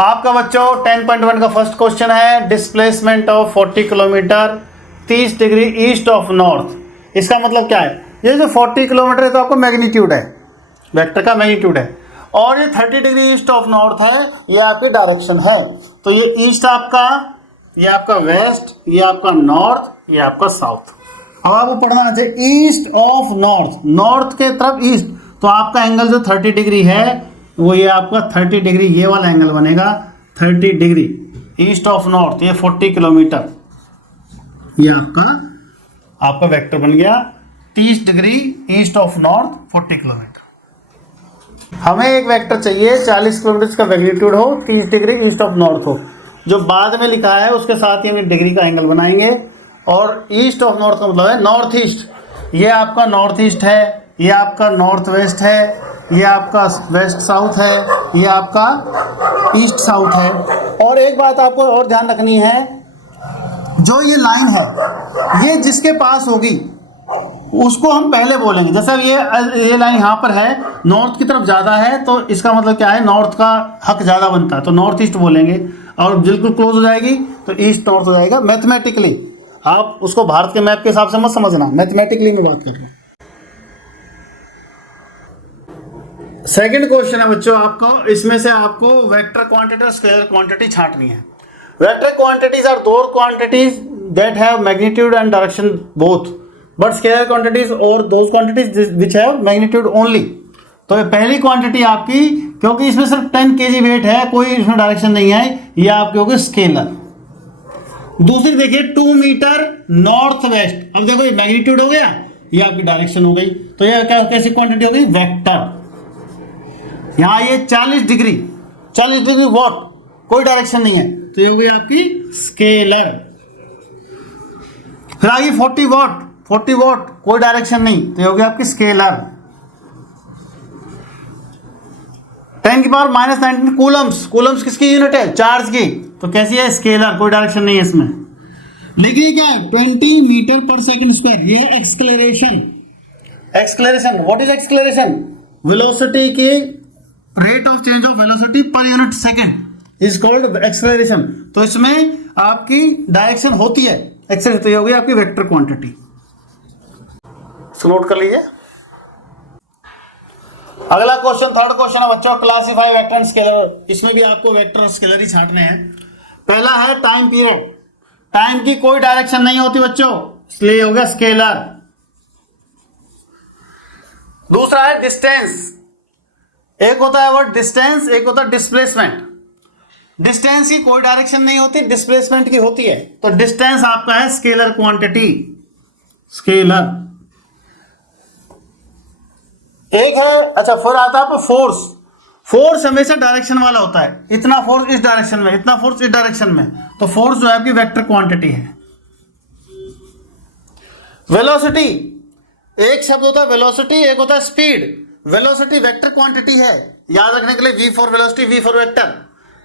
आपका बच्चों 10.1 का फर्स्ट क्वेश्चन है, displacement of 40 kilometre 30 degree east of north. इसका मतलब क्या है, ये जो 40 किलोमीटर है तो आपको मैग्नीट्यूड है, वेक्टर का मैग्नीट्यूड है, और ये 30 डिग्री ईस्ट ऑफ नॉर्थ है, ये आपकी डायरेक्शन है। तो ये ईस्ट आपका, ये आपका वेस्ट, ये आपका नॉर्थ, ये आपका साउथ। अब आपको पढ़ना चाहिए ईस्ट ऑफ नॉर्थ, नॉर्थ के तरफ ईस्ट, तो आपका एंगल जो 30 डिग्री है वो ये आपका 30 डिग्री, ये वाला एंगल बनेगा 30 डिग्री ईस्ट ऑफ नॉर्थ, ये 40 किलोमीटर, ये आपका वेक्टर बन गया 30 degree east of north 40 kilometre. हमें एक वेक्टर चाहिए 40 किलोमीटर का मैग्नीट्यूड हो, 30 डिग्री ईस्ट ऑफ नॉर्थ हो। जो बाद में लिखा है उसके साथ ही हम डिग्री का एंगल बनाएंगे। और ईस्ट ऑफ नॉर्थ का मतलब है नॉर्थ ईस्ट, ये आपका नॉर्थ ईस्ट है, ये आपका नॉर्थ वेस्ट है, ये आपका वेस्ट साउथ है, ये आपका ईस्ट साउथ है। और एक बात आपको और ध्यान रखनी है, जो ये लाइन है ये जिसके पास होगी उसको हम पहले बोलेंगे। जैसे ये लाइन यहाँ पर है, नॉर्थ की तरफ ज़्यादा है, तो इसका मतलब क्या है, नॉर्थ का हक ज़्यादा बनता है, तो नॉर्थ ईस्ट बोलेंगे। और बिल्कुल क्लोज हो जाएगी तो ईस्ट नॉर्थ हो जाएगा। मैथमेटिकली आप उसको भारत के मैप के हिसाब से मत समझना, मैथमेटिकली मैं बात कर रहा हूँ। सेकंड क्वेश्चन है बच्चों आपका, इसमें से आपको वेक्टर क्वांटिटी और स्केलर क्वांटिटी छांटनी है। Vector quantities are those quantities that have magnitude and direction both, but scalar quantities are those quantities which have magnitude only. तो ये पहली क्वांटिटी आपकी, क्योंकि इसमें सिर्फ 10 kg वेट है, कोई इसमें डायरेक्शन नहीं है, ये आपके होगी स्केलर। दूसरी देखिए 2 मीटर नॉर्थ वेस्ट, अब देखो ये मैग्नीट्यूड हो गया, ये आपकी डायरेक्शन हो गई, तो ये क्या कैसी क्वांटिटी हो गई, वेक्टर। यहाँ ये 40 डिग्री वॉट, कोई डायरेक्शन नहीं है, तो ये हो गई आपकी स्केलर। फिर आइए 40 वॉट, कोई डायरेक्शन नहीं, तो ये हो गई आपकी स्केलर। 10 की पावर -19 कूलम्स किसकी यूनिट है, चार्ज की, तो कैसी है, स्केलर, कोई डायरेक्शन नहीं है इसमें। लेकिन ये क्या है, 20 मीटर पर सेकंड स्क्वायर, ये है एक्सक्लेरेशन। व्हाट इज एक्सक्लेरेशन, वेलोसिटी की rate of change of velocity per unit second is called acceleration. तो इसमें आपकी डायरेक्शन होती है एक्सेलेरेशन, तो ये हो गई आपकी वेक्टर क्वांटिटी। सो नोट कर लीजिए। अगला क्वेश्चन, थर्ड क्वेश्चन है बच्चों, क्लासिफाई वेक्टर एंड स्केलर। इसमें भी आपको वेक्टर और स्केलर ही छांटने हैं। पहला है टाइम पीरियड, टाइम की कोई डायरेक्शन नहीं होती बच्चों, इसलिए हो गया स्केलर। दूसरा है डिस्टेंस, एक होता है वर्ड डिस्टेंस, एक होता है डिस्प्लेसमेंट। डिस्टेंस की कोई डायरेक्शन नहीं होती, डिस्प्लेसमेंट की होती है, तो डिस्टेंस आपका है स्केलर क्वांटिटी, स्केलर। एक है, अच्छा फिर आता है आपको फोर्स हमेशा डायरेक्शन वाला होता है, इतना फोर्स इस डायरेक्शन में, इतना फोर्स इस डायरेक्शन में, तो फोर्स जो है आपकी वेक्टर क्वांटिटी है। वेलोसिटी, एक शब्द होता है वेलोसिटी, एक होता है स्पीड। वेलोसिटी वेक्टर क्वांटिटी है, याद रखने के लिए V for velocity, V for vector.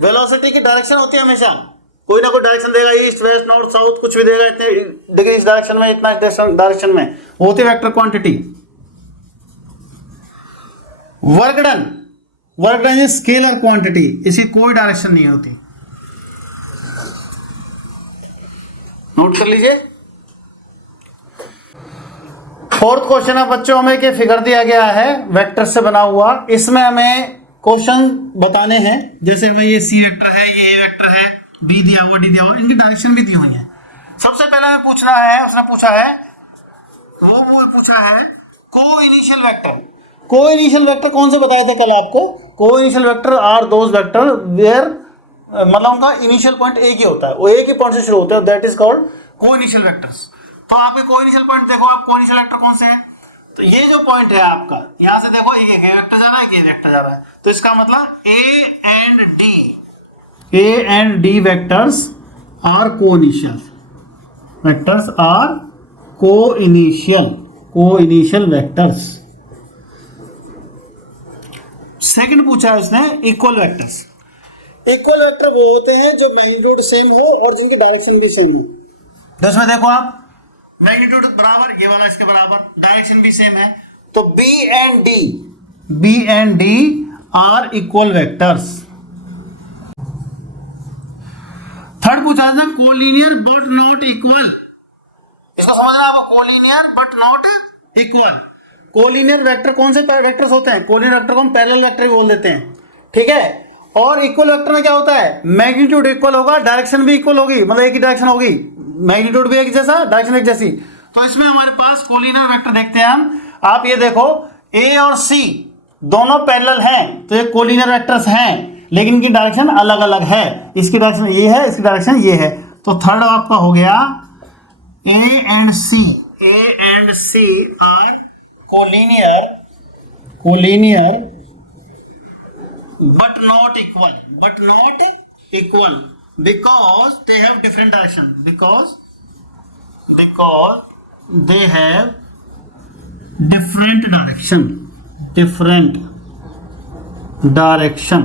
Velocity की डायरेक्शन होती है हमेशा, कोई ना कोई डायरेक्शन देगा, ईस्ट वेस्ट नॉर्थ साउथ, कुछ भी देगा, इतने डिग्री इस डायरेक्शन में, इतना डायरेक्शन में, वो होती है vector quantity. Work done is scalar quantity, इसकी कोई डायरेक्शन नहीं होती। नोट कर लीजिए। फोर्थ क्वेश्चन है बच्चों, हमें एक फिगर दिया गया है वेक्टर से बना हुआ, इसमें हमें क्वेश्चन बताने हैं। जैसे हमें ये सी वेक्टर है, ये ए वेक्टर है, बी दिया हुआ, डी दिया हुआ, इनकी डायरेक्शन भी दी हुई है। सबसे पहले हमें पूछना है, उसने पूछा है coinitial vector. Coinitial vector कौन से बताया था कल आपको, coinitial vector are those vector where, मतलब उनका इनिशियल पॉइंट एक ही होता है, वो एक ही पॉइंट से शुरू होता है, दैट इज कॉल्ड को इनिशियल वेक्टर्स। तो आपके को इनिशियल पॉइंट देखो, आप को इनिशियल वेक्टर कौन से हैं, तो ये जो पॉइंट है आपका, यहां से देखो एक वेक्टर जा रहा है, एक वेक्टर जा रहा है, तो इसका मतलब A and D vectors are coinitial vectors. Second पूछा है उसने इक्वल वेक्टर्स। इक्वल वेक्टर वो होते हैं जो मैग्नीट्यूड सेम हो और जिनकी डायरेक्शन भी सेम हो। तो इसमें देखो आप, मैग्नीट्यूड बराबर, ये वाला इसके बराबर, डायरेक्शन भी सेम है, तो B and D are equal vectors. समझना कोलिनियर बट नॉट इक्वल, इसको समझना आपको, collinear but not equal. Collinear vector कौन से वेक्टर्स होते हैं? कोलिनियर वेक्टर को हम पैरेलल वेक्टर भी बोल देते हैं, ठीक है। और इक्वल वेक्टर में क्या होता है? मैग्नीट्यूड इक्वल होगा, डायरेक्शन भी इक्वल होगी, मतलब एक ही डायरेक्शन होगी, मैग्नीट्यूड भी एक जैसा, डायरेक्शन एक जैसी। तो इसमें हमारे पास कोलिनियर वेक्टर देखते हैं हम। आप ये देखो ए और सी दोनों पैरेलल हैं, तो ये कोलिनियर वेक्टर्स हैं, लेकिन इनकी डायरेक्शन अलग अलग है। इसकी डायरेक्शन ये है, इसकी डायरेक्शन ये है। तो थर्ड आपका हो गया A and C. A and C are collinear but not equal, because they have different direction, because they have different direction।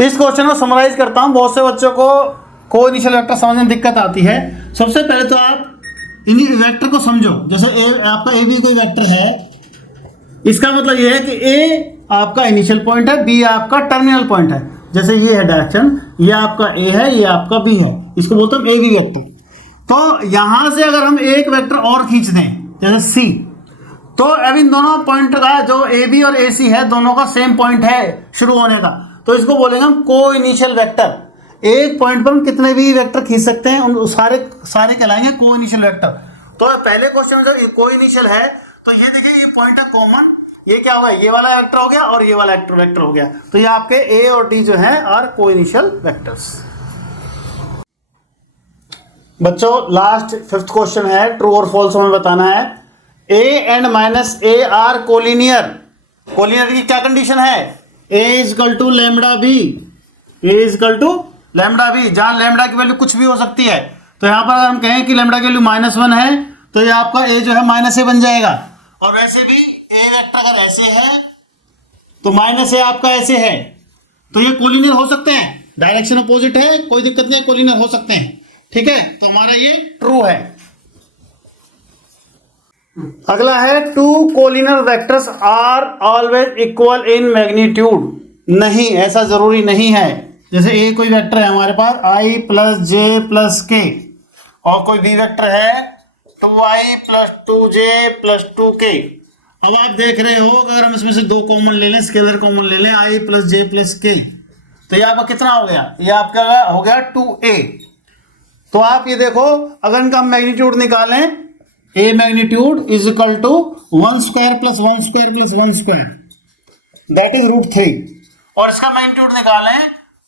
इस क्वेश्चन को समराइज करता हूं। बहुत से बच्चों को कोइनिशियल वेक्टर समझने में दिक्कत आती है। सबसे पहले तो आप इन्हीं वेक्टर को समझो। जैसे आपका ए बी कोई वेक्टर है, इसका मतलब ये है कि ए आपका इनिशियल पॉइंट है, बी आपका टर्मिनल पॉइंट है। जैसे ये है डायरेक्शन, ये आपका ए है, ये आपका बी है, इसको बोलते हैं ए बी वेक्टर। तो यहां से अगर हम एक वेक्टर और खींच दें जैसे सी, तो अब इन दोनों पॉइंट का जो ए बी और ए सी है, दोनों का सेम पॉइंट है शुरू होने का, तो इसको बोलेंगे हम को इनिशियल वेक्टर। एक पॉइंट पर हम कितने भी वेक्टर खींच सकते हैं, उन सारे कहलाएंगे को इनिशियल वेक्टर। तो पहले क्वेश्चन में जब को इनिशियल है, तो ये देखिए ये पॉइंट है कॉमन, ये क्या होगा, ये वाला वेक्टर हो गया और ये वाला वेक्टर हो गया। तो ये आपके ए और डी जो है आर कोइनिशियल वेक्टर्स। बच्चों लास्ट फिफ्थ क्वेश्चन है, ट्रू और फॉल्स हमें बताना है। A and minus A are collinear. Collinear की क्या कंडीशन है? A equal to lambda B, A equal to lambda B, जहां लैम्बडा की वैल्यू कुछ भी हो सकती है। तो यहां पर अगर हम कहें कि लैम्बडा की वैल्यू -1 है, तो ये आपका ए जो है -a बन जाएगा। और वैसे भी ए वेक्टर अगर ऐसे है तो -a आपका ऐसे है, तो ये कोलिनियर हो सकते हैं, डायरेक्शन अपोजिट है, कोई दिक्कत नहीं है, कोलिनियर हो सकते हैं, ठीक है। तो हमारा ये ट्रू है। अगला है two collinear vectors are always equal in magnitude. नहीं, ऐसा जरूरी नहीं है। जैसे ए कोई वेक्टर है हमारे पास i प्लस जे प्लस के, और कोई बी वेक्टर है 2i plus 2j plus 2k। अब आप देख रहे हो अगर हम इसमें से दो कॉमन ले लें, स्केलर कॉमन ले लें, i प्लस जे प्लस के, तो ये आपका कितना हो गया? ये आपका हो गया 2a। तो आप ये देखो अगर इनका मैग्नीट्यूड निकालें, a magnitude is equal to 1 square plus 1 square plus 1 square, that is √3। और इसका मैग्नीट्यूड निकालें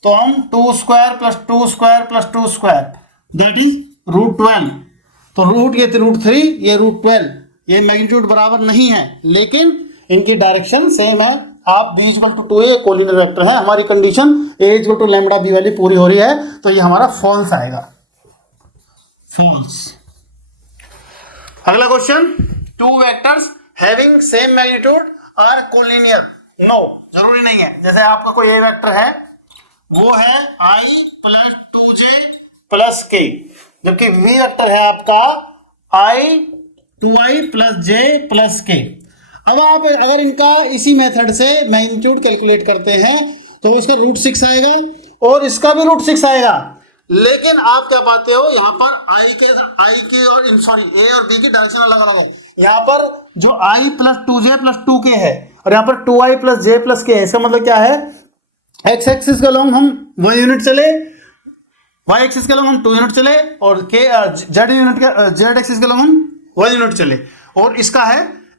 तो हम 2 square plus 2 square plus 2 square, that is √12। तो रूट ये √3, ये √12, ये मैग्नीट्यूड बराबर नहीं है, लेकिन इनकी डायरेक्शन सेम है। आप b equal to 2a collinear vector है, हमारी condition a equal to lambda b वाली पूरी हो रही है, तो ये हमारा फॉल्स आएगा, फॉल्स। अगला question, two vectors having same magnitude are collinear. No, जरूरी नहीं है। जैसे आपका कोई a वेक्टर है, वो है i plus 2j plus k, जबकि v वेक्टर है आपका i 2i plus j plus k। अब आप अगर इनका इसी मेथड से मैग्नीट्यूड कैलकुलेट करते हैं तो इसका √6 आएगा और इसका भी √6 आएगा। लेकिन आप क्या पाते हो, यहाँ पर i के और a और b की डायरेक्शन अलग अलग है। यहाँ पर जो i plus 2j plus 2k है और यहाँ पर 2i plus j plus k है। इसका मतलब क्या है, x एक्सिस के अलॉन्ग हम 1 यूनिट चले, y एक्सिस के अलॉन्ग हम 2 यूनिट चले, और z एक्सिस के अलॉन्ग हम 1 यूनिट चले। और इसका है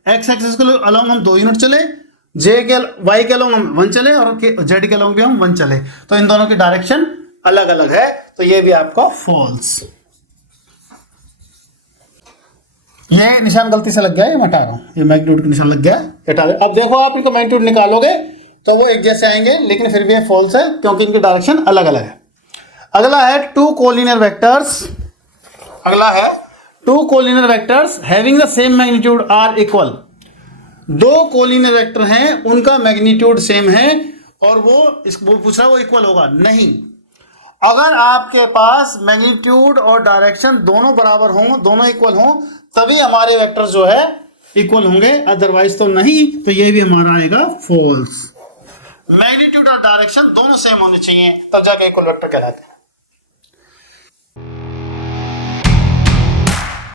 x एक्सिस के अलॉन्ग हम 2 यूनिट चले, y के अलॉन्ग हम 1 चले, और z के अलॉन्ग भी हम 1 चले। तो इन दोनों की डायरेक्शन अलग अलग है, तो ये भी आपका फॉल्स। ये निशान गलती से लग गया, ये मैं हटा रहा हूं, ये मैग्नीट्यूड का निशान लग गया, हटा दे। अब देखो आप इनको मैग्नीट्यूड निकालोगे तो वो एक जैसे आएंगे, लेकिन फिर भी ये फॉल्स है क्योंकि इनकी डायरेक्शन अलग अलग है। अगला है टू कोलिनियर वेक्टर्स। अगला है two collinear vectors having the same magnitude are equal. दो कोलिनियर वेक्टर हैं, उनका मैग्नीट्यूड सेम है और वो पूछ रहा है वो इक्वल होगा। नहीं, अगर आपके पास मैग्नीट्यूड और डायरेक्शन दोनों बराबर हों, दोनों इक्वल हों, तभी हमारे वेक्टर जो है इक्वल होंगे, अदरवाइज तो नहीं। तो ये भी हमारा आएगा फॉल्स। मैग्नीट्यूड और डायरेक्शन दोनों सेम होने चाहिए, तब जाके इक्वल वेक्टर कहलाते हैं।